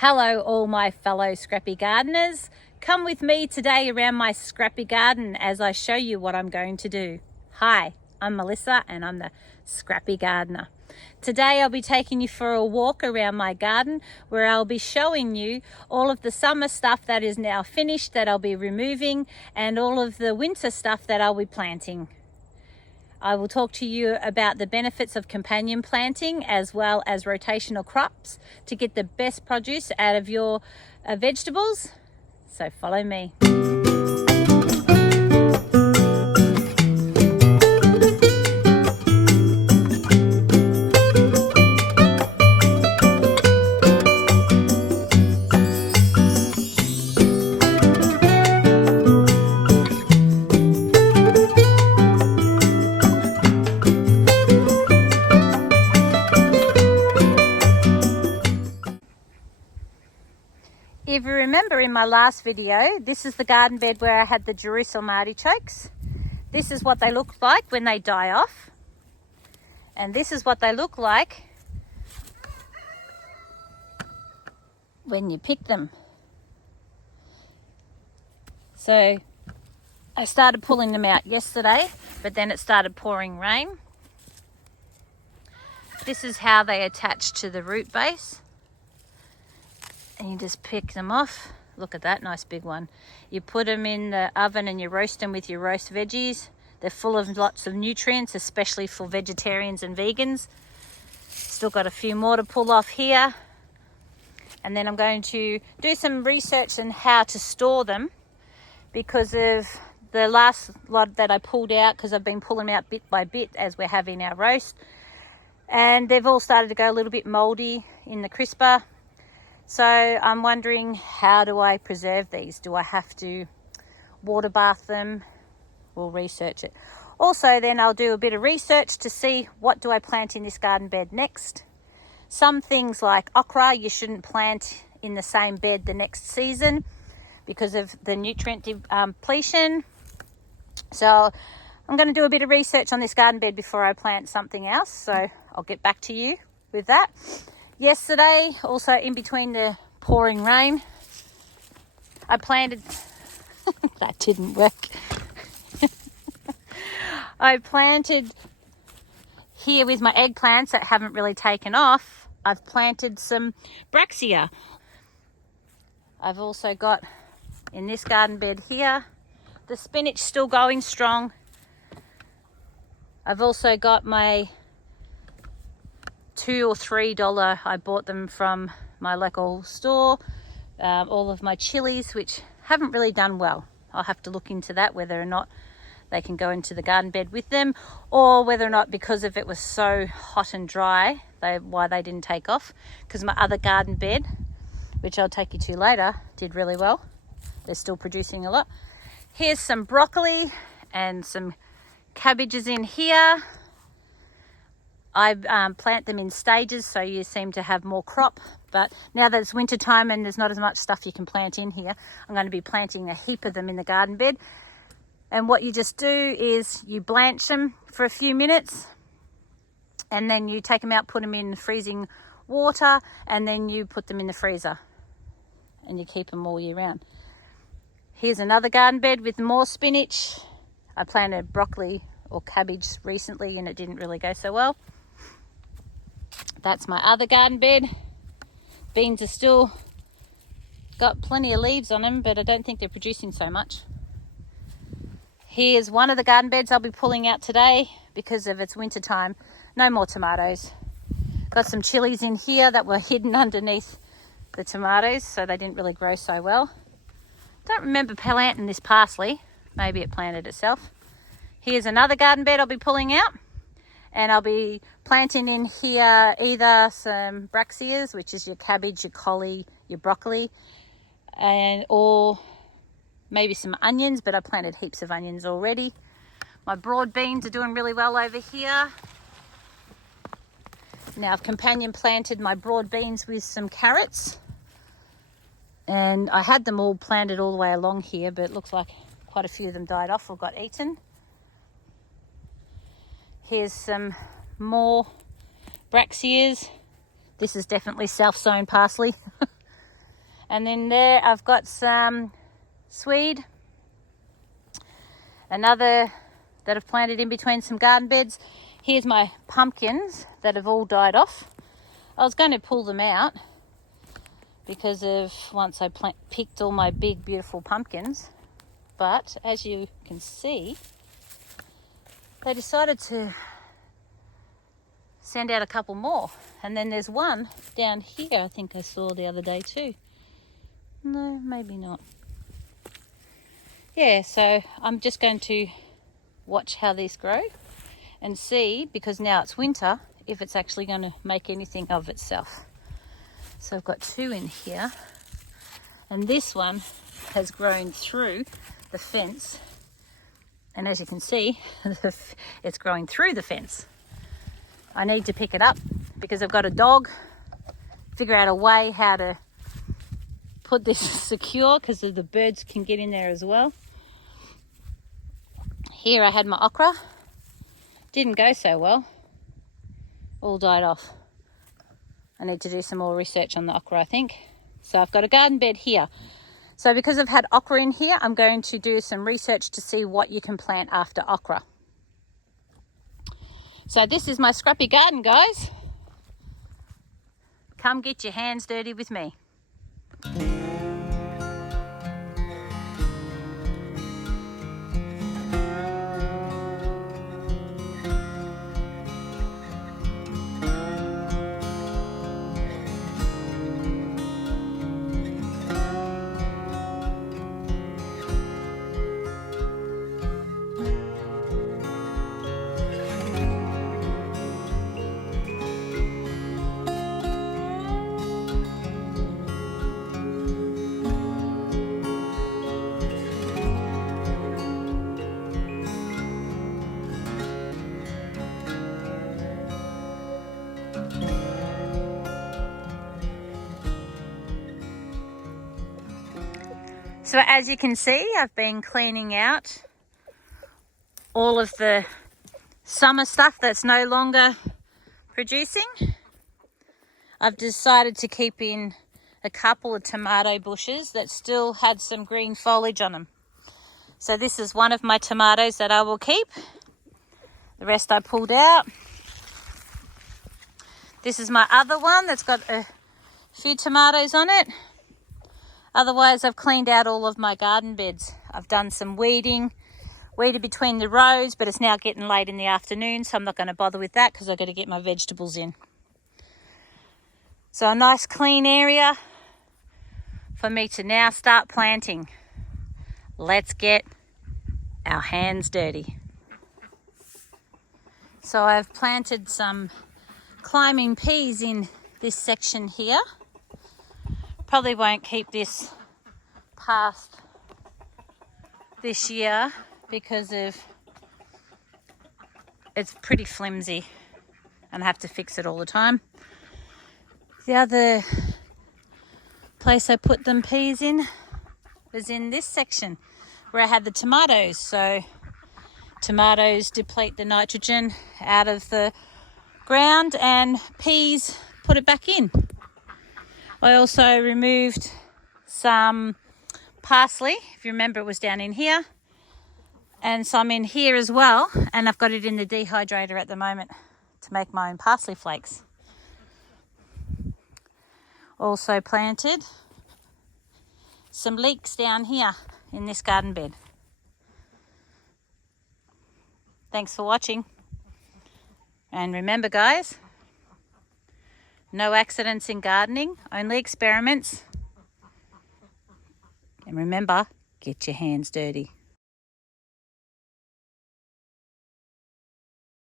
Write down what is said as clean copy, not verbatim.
Hello all my fellow scrappy gardeners. Come with me today around my scrappy garden as I show you what I'm going to do. Hi, I'm Melissa and I'm the Scrappy Gardener. Today I'll be taking you for a walk around my garden where I'll be showing you all of the summer stuff that is now finished that I'll be removing and all of the winter stuff that I'll be planting. I will talk to you about the benefits of companion planting as well as rotational crops to get the best produce out of your vegetables. So follow me. If you remember in my last video, this is the garden bed where I had the Jerusalem artichokes. This is what they look like when they die off. And this is what they look like when you pick them. So I started pulling them out yesterday, but then it started pouring rain. This is how they attach to the root base. And you just pick them off. Look at that nice big one. You put them in the oven and you roast them with your roast veggies. They're full of lots of nutrients, especially for vegetarians and vegans. Still got a few more to pull off here. And then I'm going to do some research on how to store them because of the last lot that I pulled out, because I've been pulling them out bit by bit as we're having our roast. And they've all started to go a little bit moldy in the crisper. So I'm wondering, how do I preserve these? Do I have to water bath them? We'll research it. Also then I'll do a bit of research to see what do I plant in this garden bed next. Some things like okra you shouldn't plant in the same bed the next season because of the nutrient depletion. So I'm going to do a bit of research on this garden bed before I plant something else. So I'll get back to you with that. Yesterday, also in between the pouring rain, I planted, that didn't work. I planted here with my eggplants that haven't really taken off. I've planted some Brachia. I've also got in this garden bed here, the spinach still going strong. I've also got my $2 or $3, I bought them from my local store. All of my chilies, which haven't really done well. I'll have to look into that, whether or not they can go into the garden bed with them, or whether or not because of it was so hot and dry, why they didn't take off. Because my other garden bed, which I'll take you to later, did really well. They're still producing a lot. Here's some broccoli and some cabbages in here. I plant them in stages so you seem to have more crop, but now that it's winter time and there's not as much stuff you can plant in here, I'm going to be planting a heap of them in the garden bed. And what you just do is you blanch them for a few minutes and then you take them out, put them in freezing water, and then you put them in the freezer and you keep them all year round. Here's another garden bed with more spinach. I planted broccoli or cabbage recently and it didn't really go so well. That's my other garden bed. Beans are still got plenty of leaves on them, but I don't think they're producing so much. Here's one of the garden beds I'll be pulling out today because of its winter time. No more tomatoes. Got some chilies in here that were hidden underneath the tomatoes, so they didn't really grow so well. Don't remember planting this parsley. Maybe it planted itself. Here's another garden bed I'll be pulling out. And I'll be planting in here either some Brachias, which is your cabbage, your collie, your broccoli, or maybe some onions, but I planted heaps of onions already. My broad beans are doing really well over here. Now I've companion planted my broad beans with some carrots. And I had them all planted all the way along here, but it looks like quite a few of them died off or got eaten. Here's some more Brachias. This is definitely self-sown parsley. And then there I've got some swede, another that I've planted in between some garden beds. Here's my pumpkins that have all died off. I was going to pull them out because of once I picked all my big beautiful pumpkins, but as you can see, they decided to send out a couple more. And then there's one down here I think I saw the other day too. No, maybe not. Yeah, so I'm just going to watch how these grow and see, because now it's winter, if it's actually going to make anything of itself. So I've got two in here, and this one has grown through the fence, and as you can see, it's growing through the fence. I need to pick it up because I've got a dog, figure out a way how to put this secure because the birds can get in there as well. Here I had my okra, didn't go so well, all died off. I need to do some more research on the okra, I think. So I've got a garden bed here. So because I've had okra in here, I'm going to do some research to see what you can plant after okra. So this is my scrappy garden, guys. Come get your hands dirty with me. So as you can see, I've been cleaning out all of the summer stuff that's no longer producing. I've decided to keep in a couple of tomato bushes that still had some green foliage on them. So this is one of my tomatoes that I will keep. The rest I pulled out. This is my other one that's got a few tomatoes on it. Otherwise, I've cleaned out all of my garden beds. I've done some weeded between the rows, but it's now getting late in the afternoon, so I'm not going to bother with that because I've got to get my vegetables in. So a nice clean area for me to now start planting. Let's get our hands dirty. So I've planted some climbing peas in this section here. Probably won't keep this past this year because of it's pretty flimsy and I have to fix it all the time. The other place I put them peas in was in this section where I had the tomatoes. So tomatoes deplete the nitrogen out of the ground and peas put it back in. I also removed some parsley, if you remember it was down in here, and some in here as well, and I've got it in the dehydrator at the moment to make my own parsley flakes. Also planted some leeks down here in this garden bed. Thanks for watching, and remember guys, no accidents in gardening, only experiments. And remember, get your hands dirty.